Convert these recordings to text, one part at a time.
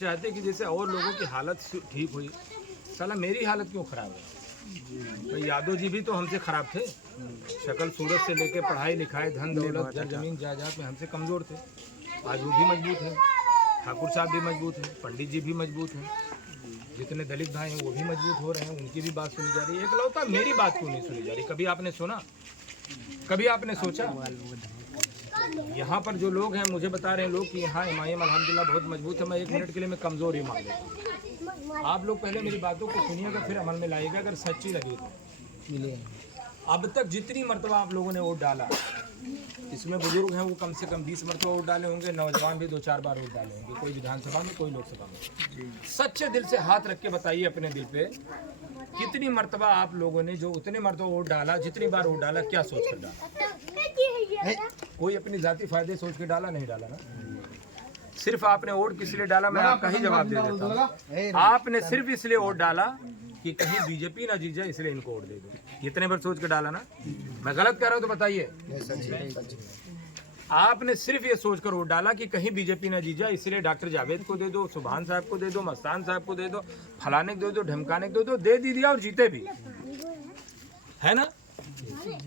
चाहते कि जैसे और लोगों की हालत ठीक हुई, साला मेरी हालत क्यों खराब है? भाई यादव जी भी तो हमसे खराब थे, शक्ल सूरत से लेके पढ़ाई लिखाई धन दौलत जर जमीन जायदाद में हमसे कमज़ोर थे। आज वो भी मजबूत है, ठाकुर साहब भी मजबूत हैं, पंडित जी भी मजबूत हैं, जितने दलित भाई हैं वो भी मजबूत हो रहे हैं, उनकी भी बात सुनी जा रही है। एकलौता मेरी बात क्यों नहीं सुनी जा रही? कभी आपने सुना? कभी आपने सोचा? यहाँ पर जो लोग हैं मुझे बता रहे हैं लोग कि यहाँ इमाम अल्हम्दुलिल्लाह बहुत मजबूत है। मैं 1 मिनट के लिए मैं कमज़ोर ही मान लेता हूँ। आप लोग पहले मेरी बातों को सुनिएगा, फिर अमल में लाइएगा अगर सच्ची लगी तो। अब तक जितनी मरतबा आप लोगों ने वोट डाला, इसमें बुजुर्ग हैं वो कम से कम 20 मरतबा वोट डाले होंगे, नौजवान भी 2-4 बार वोट डाले होंगे, कोई विधानसभा में कोई लोकसभा में। सच्चे दिल से हाथ रख के बताइए अपने दिल पे, कितनी मरतबा आप लोगों ने जो उतने मरतबा वोट डाला, जितनी बार वोट डाला, क्या सोच कर डाला? कोई अपनी जाति फायदे सोच के डाला? नहीं डाला ना। सिर्फ आपने वोट किस लिए डाला? मैं आपका ही जवाब दे देता हूँ। आपने सिर्फ इसलिए वोट डाला कि कहीं बीजेपी ना जीत जाए, इसलिए इनको वोट दे दो। इतने बार सोच के डाला ना? मैं गलत कह रहा हूँ तो बताइए। आपने सिर्फ ये सोचकर वोट डाला कि कहीं बीजेपी ना जीत जाए, इसलिए डॉक्टर जावेद को दे दो, सुभान साहब को दे दो, मस्तान साहब को दे दो, फलाने को दे दो, ढमकाने को दे दिया और जीते भी, है ना।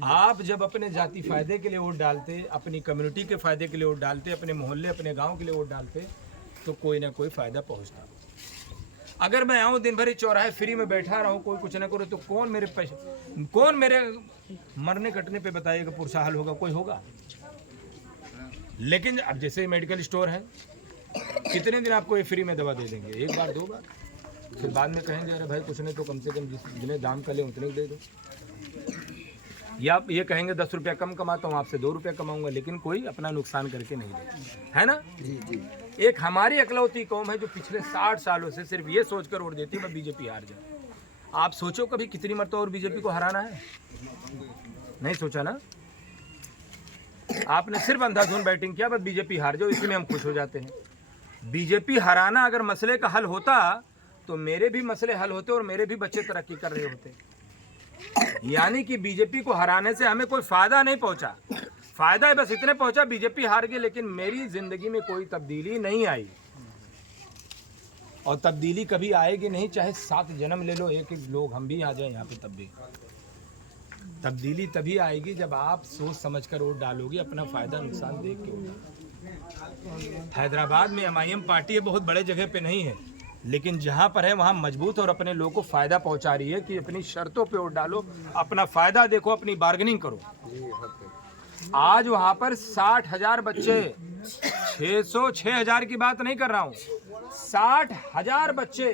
आप जब अपने जाति फायदे के लिए वोट डालते, अपनी कम्युनिटी के फायदे के लिए वोट डालते, अपने मोहल्ले अपने गांव के लिए वोट डालते, तो कोई ना कोई फायदा पहुंचता। अगर मैं आऊं दिन भर ही चौराहे फ्री में बैठा रहूं, कोई कुछ ना करे, तो कौन मेरे मरने कटने पे बताइएगा पुरसा हल होगा? कोई होगा? लेकिन अब जैसे मेडिकल स्टोर है, कितने दिन आपको ये फ्री में दवा दे देंगे? 1 बार 2 बार, फिर बाद में कहेंगे अरे भाई कुछ नहीं तो कम से कम जितने दाम का ले उतने दे दो। या आप ये कहेंगे 10 रुपया कम कमाता हूँ, आपसे 2 रुपया कमाऊंगा, लेकिन कोई अपना नुकसान करके नहीं देता, है ना। जी। एक हमारी अकलौती कौम है जो पिछले 60 सालों से सिर्फ ये सोचकर वोट देती है बस बीजेपी हार जाए। आप सोचो कभी कितनी मरतबा और बीजेपी को हराना है? नहीं सोचा ना। आपने सिर्फ अंधाधुन बैटिंग किया, बस बीजेपी हार जाओ, इसी में हम खुश हो जाते हैं। बीजेपी हराना अगर मसले का हल होता तो मेरे भी मसले हल होते और मेरे भी बच्चे तरक्की कर रहे होते। यानी कि बीजेपी को हराने से हमें कोई फायदा नहीं पहुंचा, फायदा है बस इतने पहुंचा बीजेपी हार गई, लेकिन मेरी जिंदगी में कोई तब्दीली नहीं आई और तब्दीली कभी आएगी नहीं, चाहे 7 जन्म ले लो, एक लोग हम भी आ जाए यहाँ पे, तब भी तब्दीली तभी आएगी जब आप सोच समझकर वोट डालोगे, अपना फायदा नुकसान देख के वोट। हैदराबाद में एमआईएम पार्टी है, बहुत बड़े जगह पे नहीं है, लेकिन जहाँ पर है वहाँ मजबूत और अपने लोगों को फायदा पहुँचा रही है कि अपनी शर्तों पे वोट डालो, अपना फायदा देखो, अपनी बार्गेनिंग करो। आज वहाँ पर 60,000 बच्चे, 6,000 की बात नहीं कर रहा हूँ, 60,000 बच्चे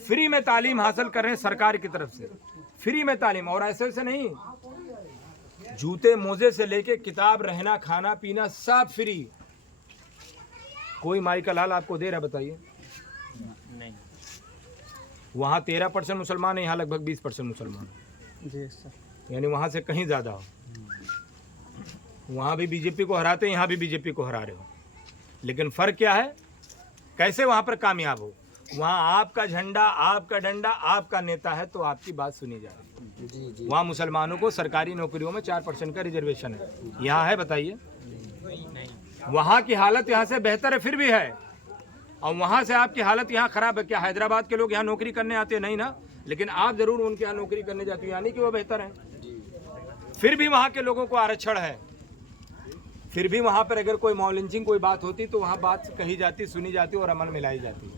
फ्री में तालीम हासिल कर रहे हैं सरकार की तरफ से, फ्री में तालीम। और ऐसे नहीं, जूते मोजे से लेके किताब, रहना खाना पीना सब फ्री। कोई माई का लाल आपको दे रहा? बताइए। नहीं। वहाँ 13% मुसलमान है, यहाँ लगभग 20% मुसलमान जी सर, यानी वहाँ से कहीं ज़्यादा हो। वहाँ भी बीजेपी को हराते हैं, यहाँ भी बीजेपी को हरा रहे हो, लेकिन फ़र्क क्या है? कैसे वहाँ पर कामयाब हो? वहाँ आपका झंडा, आपका डंडा, आपका नेता है तो आपकी बात सुनी जा रही है। वहाँ मुसलमानों को सरकारी नौकरियों में 4% का रिजर्वेशन है, यहाँ है? बताइए। वहाँ की हालत यहाँ से बेहतर है, फिर भी है, और वहाँ से आपकी हालत यहाँ खराब है। क्या हैदराबाद के लोग यहाँ नौकरी करने आते हैं? नहीं ना, लेकिन आप जरूर उनके यहाँ नौकरी करने जाते हो, यानी कि वो बेहतर है। फिर भी वहाँ के लोगों को आरक्षण है, फिर भी वहाँ पर अगर कोई मॉलिंचिंग कोई बात होती तो वहाँ बात कही जाती, सुनी जाती और अमल में लाई जाती।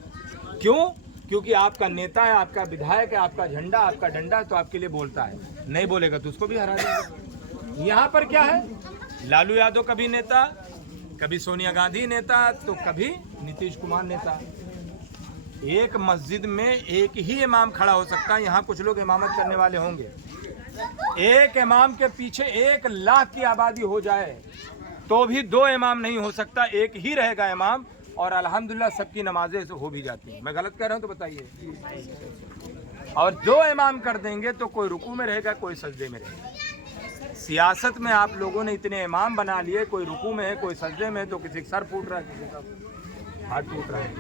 क्यों? क्योंकि आपका नेता है, आपका विधायक है, आपका झंडा, आपका डंडा है, तो आपके लिए बोलता है। नहीं बोलेगा तो उसको भी हरा देंगे। यहाँ पर क्या है? लालू यादव कभी नेता, कभी सोनिया गांधी नेता, तो कभी नीतीश कुमार नेता। एक मस्जिद में एक ही इमाम खड़ा हो सकता है। यहाँ कुछ लोग इमामत करने वाले होंगे, एक इमाम के पीछे 1 लाख की आबादी हो जाए तो भी 2 इमाम नहीं हो सकता, एक ही रहेगा इमाम, और अल्हम्दुलिल्लाह सबकी नमाजें हो भी जाती हैं। मैं गलत कह रहा हूँ तो बताइए। और 2 इमाम कर देंगे तो कोई रुकू में रहेगा, कोई सजदे में रहेगा। सियासत में आप लोगों ने इतने इमाम बना लिए, कोई रुकू में है, कोई सजदे में है, तो किसी का सर फूट रहा है, किसी का हाथ टूट रहा है।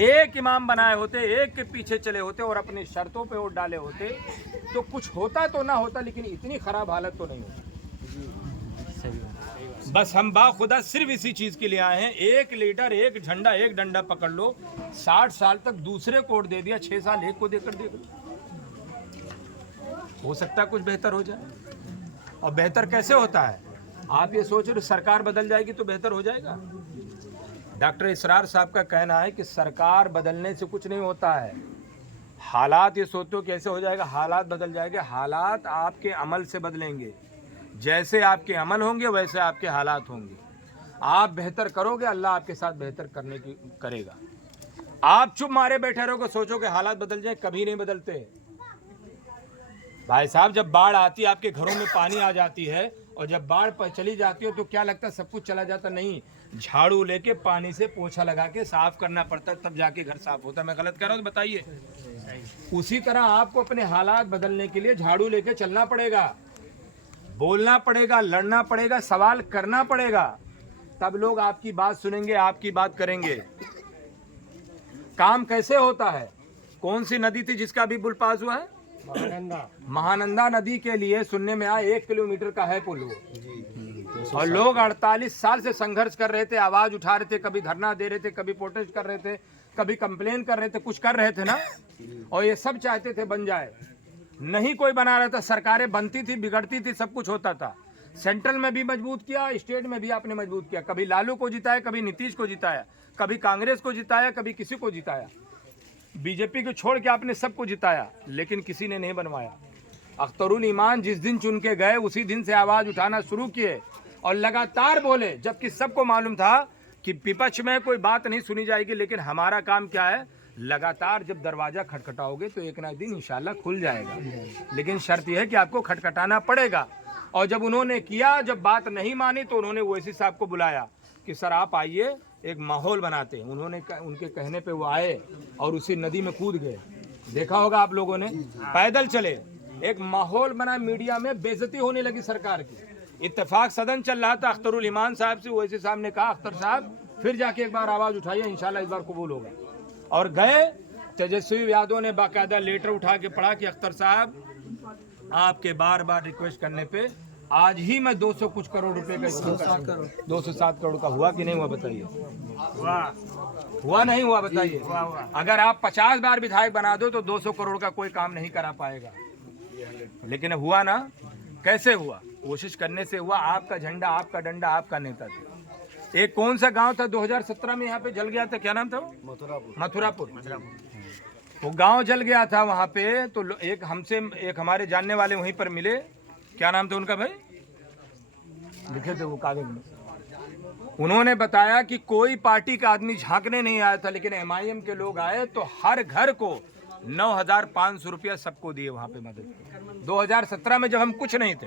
एक इमाम बनाए होते, एक के पीछे चले होते और अपनी शर्तों पे वोट डाले होते तो कुछ होता तो ना होता, लेकिन इतनी खराब हालत तो नहीं होती। बस हम बाखुदा सिर्फ इसी चीज के लिए आए हैं, एक लीडर, एक झंडा, एक डंडा पकड़ लो। 60 साल तक दूसरे को वोट दे दिया, 6 साल एक को देकर दे दो, हो सकता है कुछ बेहतर हो जाए। और बेहतर कैसे होता है? आप ये सोच रहे सरकार बदल जाएगी तो बेहतर हो जाएगा? डॉक्टर इसरार साहब का कहना है कि सरकार बदलने से कुछ नहीं होता है, हालात। ये सोचो कैसे हो जाएगा? हालात बदल जाएंगे। हालात आपके अमल से बदलेंगे, जैसे आपके अमल होंगे वैसे आपके हालात होंगे। आप बेहतर करोगे, अल्लाह आपके साथ बेहतर करने की करेगा। आप चुप मारे बैठे रहोगे, सोचो कि हालात बदल जाए, कभी नहीं बदलते भाई साहब। जब बाढ़ आती है, आपके घरों में पानी आ जाती है, और जब बाढ़ पर चली जाती है तो क्या लगता है सब कुछ चला जाता? नहीं, झाड़ू लेके पानी से पोछा लगा के साफ करना पड़ता है, तब जाके घर साफ होता है। मैं गलत कह रहा हूँ तो बताइए। उसी तरह आपको अपने हालात बदलने के लिए झाड़ू लेके चलना पड़ेगा, बोलना पड़ेगा, लड़ना पड़ेगा, सवाल करना पड़ेगा, तब लोग आपकी बात सुनेंगे, आपकी बात करेंगे। काम कैसे होता है? कौन सी नदी थी जिसका भी पुल पास हुआ है? महानंदा नदी के लिए सुनने में आया 1 किलोमीटर का है पुल वो। और लोग 48 साल से संघर्ष कर रहे थे, आवाज उठा रहे थे, कभी धरना दे रहे थे, कभी प्रोटेस्ट कर रहे थे, कभी कंप्लेन कर रहे थे, कुछ कर रहे थे ना। और ये सब चाहते थे बन जाए, नहीं कोई बना रहा था। सरकारें बनती थी, बिगड़ती थी, सब कुछ होता था। सेंट्रल में भी मजबूत किया, स्टेट में भी आपने मजबूत किया। कभी लालू को जिताया, कभी नीतीश को जिताया, कभी कांग्रेस को जिताया, कभी किसी को जिताया। बीजेपी को छोड़ के आपने सबको जिताया, लेकिन किसी ने नहीं बनवाया। अख्तरुल ईमान जिस दिन चुन के गए, उसी दिन से आवाज उठाना शुरू किए और लगातार बोले, जबकि सबको मालूम था कि विपक्ष में कोई बात नहीं सुनी जाएगी। लेकिन हमारा काम क्या है? लगातार जब दरवाजा खटखटाओगे तो एक ना एक दिन इंशाल्लाह खुल जाएगा, लेकिन शर्त यह है कि आपको खटखटाना पड़ेगा। और जब उन्होंने किया, जब बात नहीं मानी, तो उन्होंने ओवैसी साहब को बुलाया कि सर आप आइए, एक माहौल बनाते हैं। उन्होंने उनके कहने पे वो आए और उसी नदी में कूद गए। देखा होगा आप लोगों ने, पैदल चले, एक माहौल बना। मीडिया में बेइज्जती होने लगी सरकार की। इत्तेफाक सदन चल रहा था, अख्तरुल ईमान साहब से ओवैसी साहब ने कहा, अख्तर साहब फिर जाके एक बार आवाज उठाइए, इंशाल्लाह इस बार कबूल होगा। और गए। तेजस्वी यादव ने बाकायदा लेटर उठा के पढ़ा कि अख्तर साहब आपके बार बार रिक्वेस्ट करने पे आज ही मैं 200 कुछ करोड़ रुपए का 207 करोड़ का हुआ कि नहीं हुआ बताइए? हुआ नहीं हुआ बताइए? अगर आप 50 बार विधायक बना दो तो 200 करोड़ का कोई काम नहीं करा पाएगा। लेकिन हुआ ना। कैसे हुआ? कोशिश करने से हुआ। आपका झंडा, आपका डंडा, आपका नेता था। एक कौन सा गांव था 2017 में यहाँ पे जल गया था, क्या नाम था? मथुरापुर। वो गांव जल गया था वहाँ पे। तो एक हमारे जानने वाले वहीं पर मिले। क्या नाम था उनका भाई? लिखे थे वो कागज में। उन्होंने बताया कि कोई पार्टी का आदमी झांकने नहीं आया था, लेकिन MIM के लोग आए तो हर घर को 9,500 रुपया सबको दिए वहाँ पे मदद। 2017 में जब हम कुछ नहीं थे।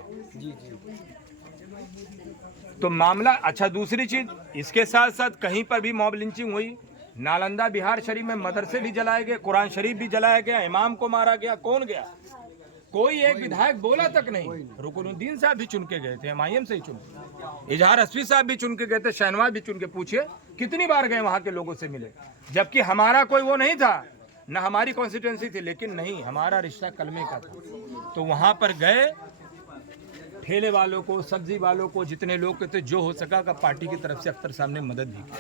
तो मामला अच्छा। दूसरी चीज, इसके साथ साथ कहीं पर भी मॉब लिंचिंग हुई। नालंदा बिहार शरीफ में मदरसे भी जलाए गए, कुरान शरीफ भी जलाया गया, इमाम को मारा गया। कौन गया? कोई एक विधायक बोला तक नहीं। रुकनुद्दीन साहब भी चुन के गए थे, MIM से ही चुने। इजहार अस्वी साहब भी चुन के गए थे, शहनवाज भी चुन के। पूछिए कितनी बार गए वहां के लोगों से मिले, जबकि हमारा कोई वो नहीं था, न हमारी कॉन्स्टिट्यूएंसी थी। लेकिन नहीं, हमारा रिश्ता कलमे का था। तो वहां पर गए, ठेले वालों को, सब्जी वालों को, जितने लोग थे, जो हो सका का पार्टी की तरफ से अख्तर साहब ने मदद भी की।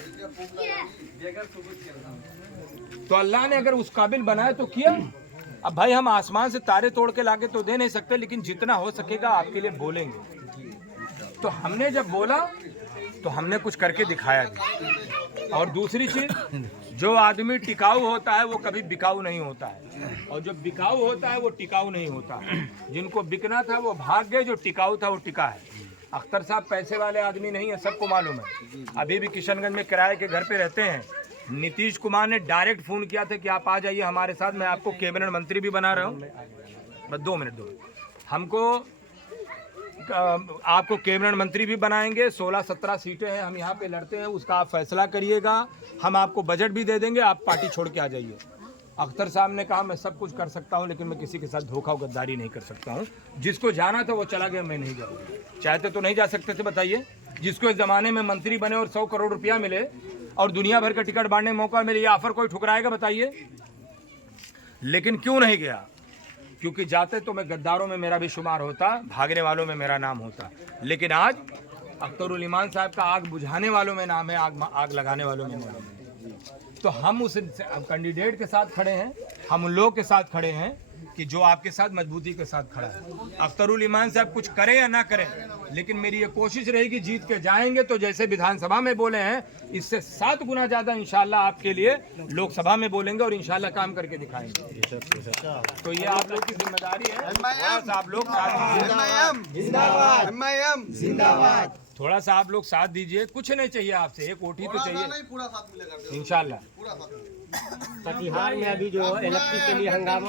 तो अल्लाह ने अगर उस काबिल बनाया तो किया। अब भाई हम आसमान से तारे तोड़ के लाके तो दे नहीं सकते, लेकिन जितना हो सकेगा आपके लिए बोलेंगे। तो हमने जब बोला तो हमने कुछ करके दिखाया भी। और दूसरी चीज, जो आदमी टिकाऊ होता है वो कभी बिकाऊ नहीं होता है, और जो बिकाऊ होता है वो टिकाऊ नहीं होता। जिनको बिकना था वो भाग गए, जो टिकाऊ था वो टिका है। अख्तर साहब पैसे वाले आदमी नहीं है, सबको मालूम है। अभी भी किशनगंज में किराए के घर पे रहते हैं। नीतीश कुमार ने डायरेक्ट फोन किया था कि आप आ जाइए हमारे साथ, मैं आपको कैबिनेट मंत्री भी बना रहा हूँ। बस 2 मिनट हमको, आपको कैबिनेट मंत्री भी बनाएंगे। 16-17 सीटें हैं, हम यहाँ पे लड़ते हैं, उसका आप फैसला करिएगा। हम आपको बजट भी दे देंगे, आप पार्टी छोड़ के आ जाइए। अख्तर साहब ने कहा मैं सब कुछ कर सकता हूँ, लेकिन मैं किसी के साथ धोखा गद्दारी नहीं कर सकता हूँ। जिसको जाना था वो चला गया, मैं नहीं जाऊँगा। चाहते तो नहीं जा सकते थे, बताइए। जिसको इस जमाने में मंत्री बने और 100 करोड़ रुपया मिले और दुनिया भर का टिकट बांटने मौका मिले, ये ऑफर कोई ठुकराएगा बताइए? लेकिन क्यों नहीं गया? क्योंकि जाते तो मैं गद्दारों में मेरा भी शुमार होता, भागने वालों में मेरा नाम होता। लेकिन आज अख्तरुल ईमान साहब का आग बुझाने वालों में नाम है, आग लगाने वालों में नाम है। तो हम उस कैंडिडेट के साथ खड़े हैं, हम उन लोगों के साथ खड़े हैं कि जो आपके साथ मजबूती के साथ खड़ा है। अख्तरुल ईमान साहब कुछ करें या ना करें, लेकिन मेरी ये कोशिश रहेगी जीत के जाएंगे तो जैसे विधानसभा में बोले हैं इससे 7 गुना ज्यादा इंशाल्लाह आपके लिए लोकसभा में बोलेंगे और इंशाल्लाह काम करके दिखाएंगे। तो ये आप लोग की जिम्मेदारी है, आप लोग थोड़ा सा आप लोग साथ दीजिए। कुछ नहीं चाहिए आपसे, एक वोट ही तो चाहिए इंशाल्लाह। कटिहार में अभी जो इलेक्ट्रिक के लिए हंगामा